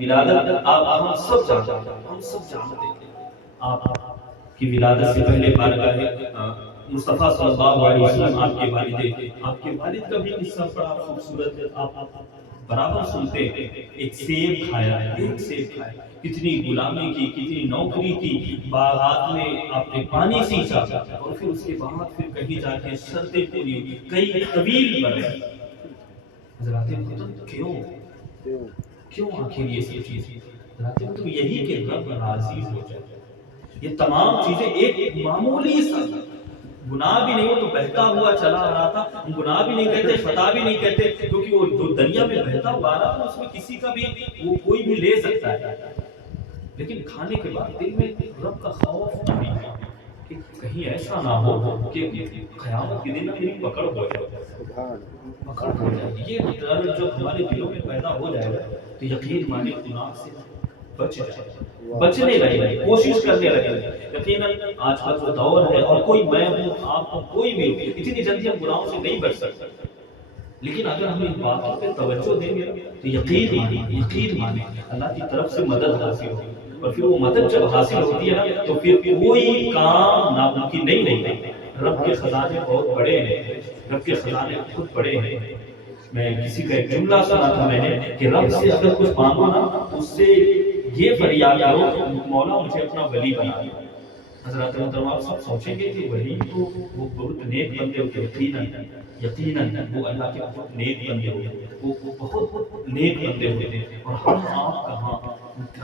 ولادت آپ ہم سب جانتے ہیں آپ کی ولادت سے پہلے بارگاہ مصطفیٰ صلی اللہ علیہ وسلم آپ کے والد کا بھی قصہ بڑا خوبصورت ہے، آپ برابر سنتے ہیں۔ ایک سیب کھایا، کتنی غلامی کی، کتنی نوکری کی، باغات میں آپ نے پانی سینچا، اور پھر اس کے بعد پھر کہیں جا کے شرطیں پوری، کئی طویل برس۔ حضرات کیوں آخر یہ سب چیزیں؟ حضرات تو یہی کہ رب راضی ہو جائے۔ یہ تمام چیزیں ایک معمولی سا گناہ بھی نہیں ہو تو بہتا ہوا چلا آ رہا تھا، گناہ بھی نہیں کہتے، خطا بھی نہیں کہتے، کیونکہ وہ جو دریا میں بہتا ہوا آ رہا تھا اس میں کسی کا بھی وہ کوئی بھی لے سکتا ہے، لیکن کھانے کے بعد دل میں رب کا خوف نہیں ہے کہ کہیں ایسا نہ ہو کہ قیامت کے دن میری پکڑ ہو جائے۔ یہ ڈر جو ہمارے دلوں میں پیدا ہو جائے گا تو یقین مانے گناہ سے بچنے لگے، کوشش کرنے لگے۔ یقیناً آج کا جو دور ہے، اور کوئی میں ہوں آپ کو کوئی بھی اتنی جلدی ہم گناہوں سے نہیں بچ سکتا، لیکن اگر ہم ان باتوں پہ توجہ دیں گے تو یقین مانے اللہ کی طرف سے مدد حاصل ہوگی، اور پھر وہ مدد جب حاصل ہوتی ہے نا تو پھر کوئی کام ناممکن نہیں ہوتا۔ رب کے خزانے بہت بڑے ہیں، رب کے خزانے خود بڑے ہیں۔ میں کسی کا ایک جملہ سنا تھا میں نے کہ رب سے اگر کچھ مانگو نا اس سے یہ فریاد کرو مولا مجھے اپنا ولی بنا دے۔ حضرات محترم آپ سب سوچیں گے کہ ولی تو وہ بہت نیک بندے ہوتے ہیں، یقیناً وہ اللہ کے بہت نیک بندے ہوتے ہیں، وہ بہت نیک بندے ہوتے ہیں، اور ہم آپ کہاں،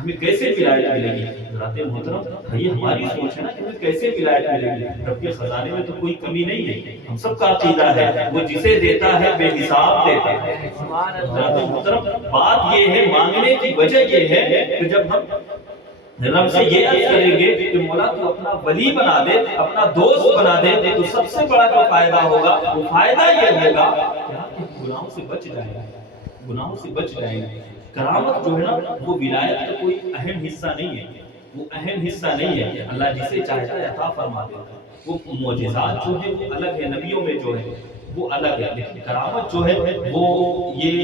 ہمیں کیسے ولایت ملے گی؟ حضرات محترم یہ ہماری سوچ ہے نا کہ ہمیں کیسے ولایت ملے گی؟ رب کے خزانے میں تو کوئی کمی نہیں ہے، ہم سب کا عقیدہ ہے وہ جسے دیتا ہے بے حساب دیتا ہے۔ حضرات محترم بات یہ ہے، مانگنے کی وجہ یہ ہے کہ جب ہم رب سے یہ عرض کریں گے کہ مولا تو اپنا ولی بنا دے، اپنا دوست بنا دے، تو سب سے بڑا جو فائدہ ہوگا وہ فائدہ یہ ہوگا کہ آپ گناہوں سے بچ جائیں گے۔ کرامت جو ہے نا وہ ولایت کا کوئی اہم حصہ نہیں ہے، اللہ جسے چاہتا ہے عطا فرما دیتا ہے۔ وہ معجزات جو ہے وہ الگ ہے، نبیوں میں جو ہے وہ الگ ہے، لیکن کرامت جو ہے وہ یہ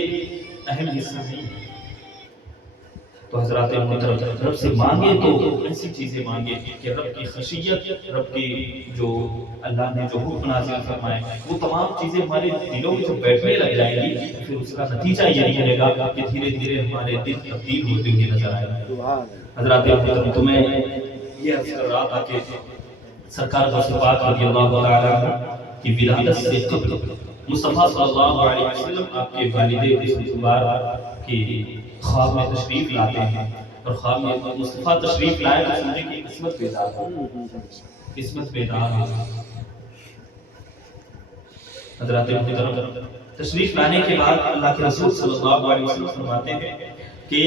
اہم حصہ نہیں ہے۔ تو حضرات محترم رب سے مانگے تو ایسی چیزیں مانگے کہ رب کی خشیت، رب کی جو اللہ نے جو حکم نازل فرمائے وہ تمام چیزیں ہمارے دلوں میں جب بیٹھنے لگ جائیں گی، پھر اس کا نتیجہ یہ نکلے گا کہ دھیرے دھیرے ہمارے دل تبدیل ہوتے ہوئے نظر آئے گا۔ حضرات محترم تو میں یہ عرض کر رہا تھا کہ سرکار غوث پاک رضی اللہ تعالیٰ عنہ کی ولادت سے قبل مصطفیٰ صلی اللہ علیہ وسلم آپ کے والد بزرگوار کی خواب میں تشریف لاتے ہیں، اور خواب میں مصطفیٰ تشریف لائے تو سمجھے کہ قسمت بیدار ہے۔ حضرات محترم تشریف لانے کے بعد اللہ کے رسول صلی اللہ علیہ وسلم فرماتے ہیں کہ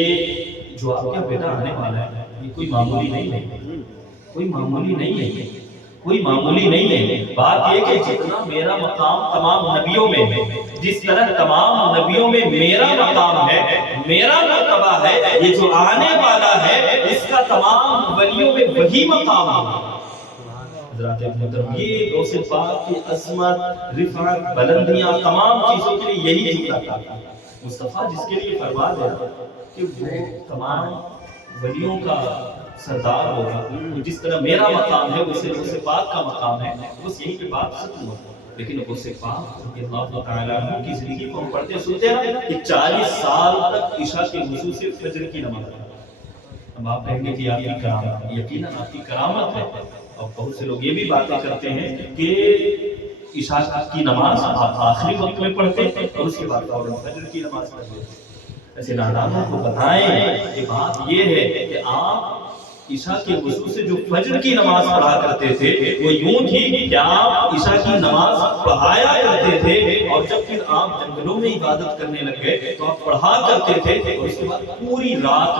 جو آپ کا بیٹا آنے والا ہے یہ کوئی معمولی نہیں ہے، بات یہ کہ جتنا میرا مقام تمام نبیوں میں ہے، جس طرح تمام نبیوں میں میرا مقام ہے، میرا مرتبہ ہے، یہ جو آنے والا ہے اس کا تمام ولیوں میں وہی مقام ہے۔ حضرات محترم یہ غوث پاک کی عظمت، رفعت، بلندیاں تمام چیزوں کے لیے یہی جملہ تھا۔ مصطفیٰ جس کے لیے فرما دیا کہ وہ تمام ولیوں کا سردار ہوگا، جس طرح میرا مقام ہے اسے غوث پاک کا مقام ہے، بس یہی پہ بات ختم ہوگا۔ لیکن غوث پاک رضی اللہ تعالیٰ عنہ کی زندگی کو ہم پڑھتے سنتے ہیں کہ 40 سال تک عشاء کے وضو سے فجر کی نماز پڑھا۔ اب آپ کہیں گے کہ آپ کی کرامت، یقیناً آپ کی کرامت ہے، اور بہت سے لوگ یہ بھی باتیں کرتے ہیں کہ عشاء کی نماز آپ آخری وقت میں پڑھتے ہیں اور اس کے بعد فوراً فجر کی نماز پڑھتے ہیں۔ ایسے نادانوں کو بتائیں کہ بات یہ ہے کہ آپ عشاء کے وضو سے جو فجر کی نماز پڑھا کرتے تھے وہ یوں تھی کہ آپ عشاء کی نماز پڑھایا کرتے تھے، اور جب پھر آپ جنگلوں میں عبادت کرنے لگ گئے تو آپ پڑھا کرتے تھے، اور اس کے بعد پوری رات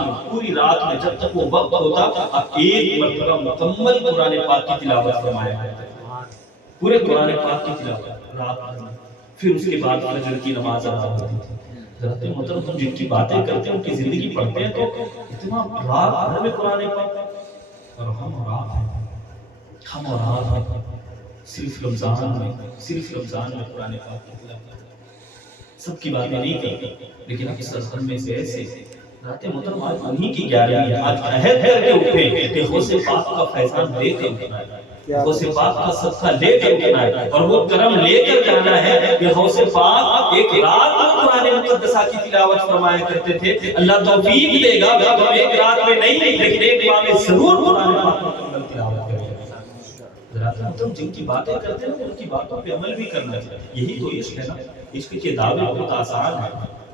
میں جب تک وہ وقت ہوتا آپ ایک مرتبہ مکمل قرآن پاک کی تلاوت فرمایا کرتے تھے، پورے قرآن پاک کی تلاوت رات میں، پھر اس کے بعد فجر کی نماز ادا ہوتی تھی۔ حضرت محترم ہم جن کی باتیں کرتے ہیں ان کی زندگی پڑھتے ہیں تو اتنا رات بھر میں قرآن پاک، اور ہم اور آپ صرف رمضان میں قرآن پاک کی تلاوت۔ سب کی باتیں نہیں کرتے، لیکن اب اس سرزمین میں سے ایسے رات محترم آج انہی کی 11ویں ہے، آج عہد کر کے اٹھے کہ غوث پاک کا فیضان لے کر اٹھنا ہے، غوث پاک کا صدقہ لے کر اٹھنا ہے، اور وہ کرم لے کر جانا ہے کہ غوث پاک ایک رات میں قرآن مقدسہ کی تلاوت فرمایا کرتے تھے۔ اللہ توفیق دے گا کہ ہم ایک رات میں نہیں لیکن ایک ماہ میں ضرور قرآن پاک مکمل تلاوت کریں گے۔ حضرات محترم جن کی باتیں کرتے ہیں ان کی باتوں پہ عمل بھی کرنا چاہیے، یہی تو عشق ہے نا۔ عشق کی دعوے بہت آسان ہے،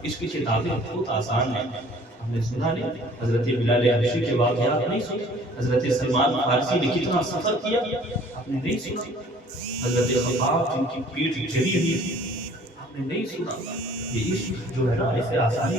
عشق کی دعوے بہت آسان ہے۔ ہم نے سنا نہیں حضرت بلال حبشی کے واقعات نہیں سنے، حضرت سلمان فارسی نے کتنا سفر کیا آپ نے نہیں سنا، حضرت خباب جن کی پیٹھ جلی ہوئی تھی آپ نے نہیں سنا۔ یہ عشق جو ہے نا ایسے آسانی